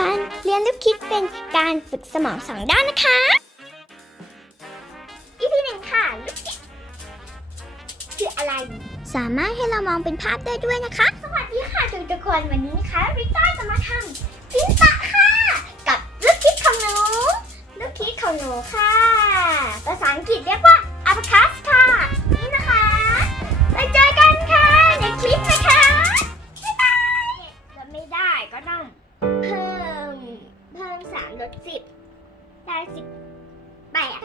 การเรียนลูกคิดเป็นการฝึกสมองสองด้านนะคะ อีพีหนึ่งค่ะลูกคิดคืออะไร สามารถให้เรามองเป็นภาพได้ด้วยนะคะ สวัสดีค่ะทุกทุกๆคนวันนี้นะคะริต้าจะมาทำพิซซ่าค่ะ กับลูกคิดของหนู ลูกคิดของหนูค่ะ ภาษาอังกฤษเรียกว่า สิบได้สิบแปด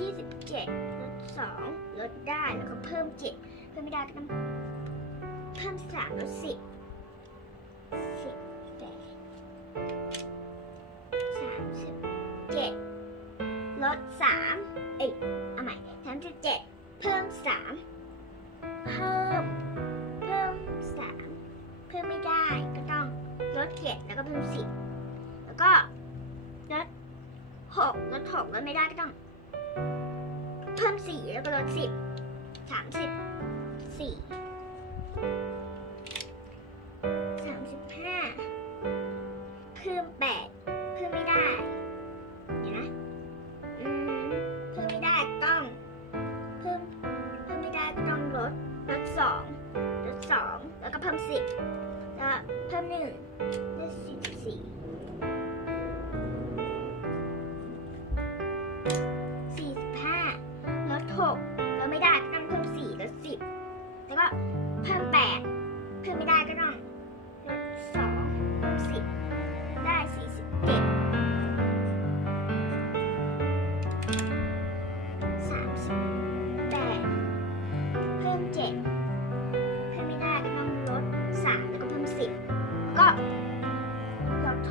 ยี่สิบเจ็ดลดสองลดได้แล้วก็เพิ่มเจ็ดเพิ่มไม่ได้ก็ต้องเพิ่มสามลดสิบสิบแปด ดแล้วก็เพิ่มสิบแล้วก็ลดหกลดหกลดไม่ได้ก็ต้อง เพิ่มสี่แล้วก็ลดสิบสามสิบสี่ afternoon. Let's see. see. 45ลด6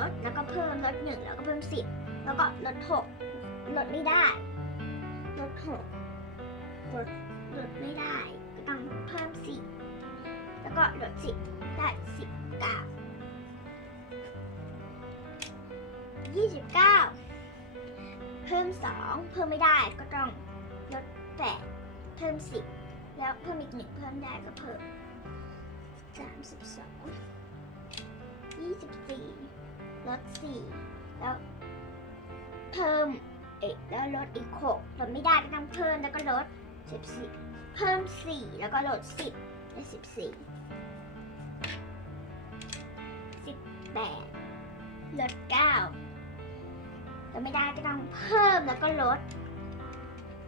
ลดแล้วก็เพิ่มลดหนึ่งแล้วก็เพิ่มสิบแล้วก็ลดหกลดไม่ได้ลดหกลดลดไม่ได้ก็ต้องเพิ่มสี่แล้วก็ลดสิบได้สิบเก้ายี่สิบเก้าเพิ่มสองเพิ่มไม่ได้ก็ต้องลดแปดเพิ่มสิบแล้วเพิ่มอีกหนึ่งเพิ่มได้ก็เพิ่มสามสิบสองยี่สิบสี่ ลดสี่แล้วเพิ่มเอกแล้วลดอีกหกลดไม่ได้ก็ต้องเพิ่มแล้วก็ลดสิบสี่เพิ่มสี่แล้วก็ลดสิบได้สิบสี่สิบแปดลดเก้าลดไม่ได้ก็ต้องเพิ่มแล้วก็ลด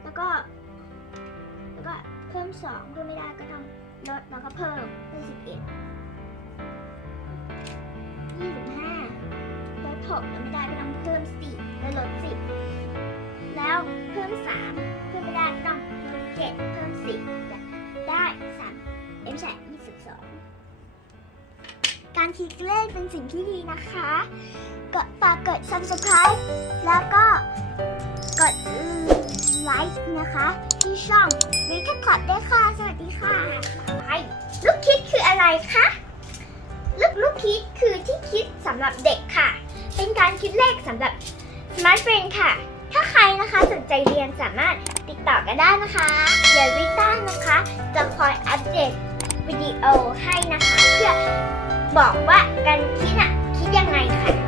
แล้วก็แล้วก็เพิ่มสองเพิ่มไม่ได้ก็ต้องลดแล้วก็เพิ่มเป็นสิบเอ็ดยี่สิบ ห้าลดหกลดไม่ได้ก็ต้องเพิ่มสี่แล้วลดสิบแล้วเพิ่มสามเพิ่มไม่ได้ต้องลดเจ็ดเพิ่มสิบได้สามเอ็มใช่ยี่สิบสองการคิดเลขเป็นสิ่งที่ดีนะคะกดฝากกด subscribe แล้วก็กดไลค์นะคะ ที่ช่องวิทคอร์ดด้วยค่ะ สวัสดีค่ะไปลูกคิดคืออะไรคะลูกลูกคิดคือที่คิดสำหรับเด็ก การคิดเลขสำหรับ Smart Brain ค่ะ ถ้าใครนะคะสนใจเรียนสามารถติดต่อกันได้นะคะเดี๋ยววิต้านะคะ จะคอยอัปเดตวิดีโอให้นะคะ เพื่อบอกว่าการคิดอะคิดยังไงค่ะ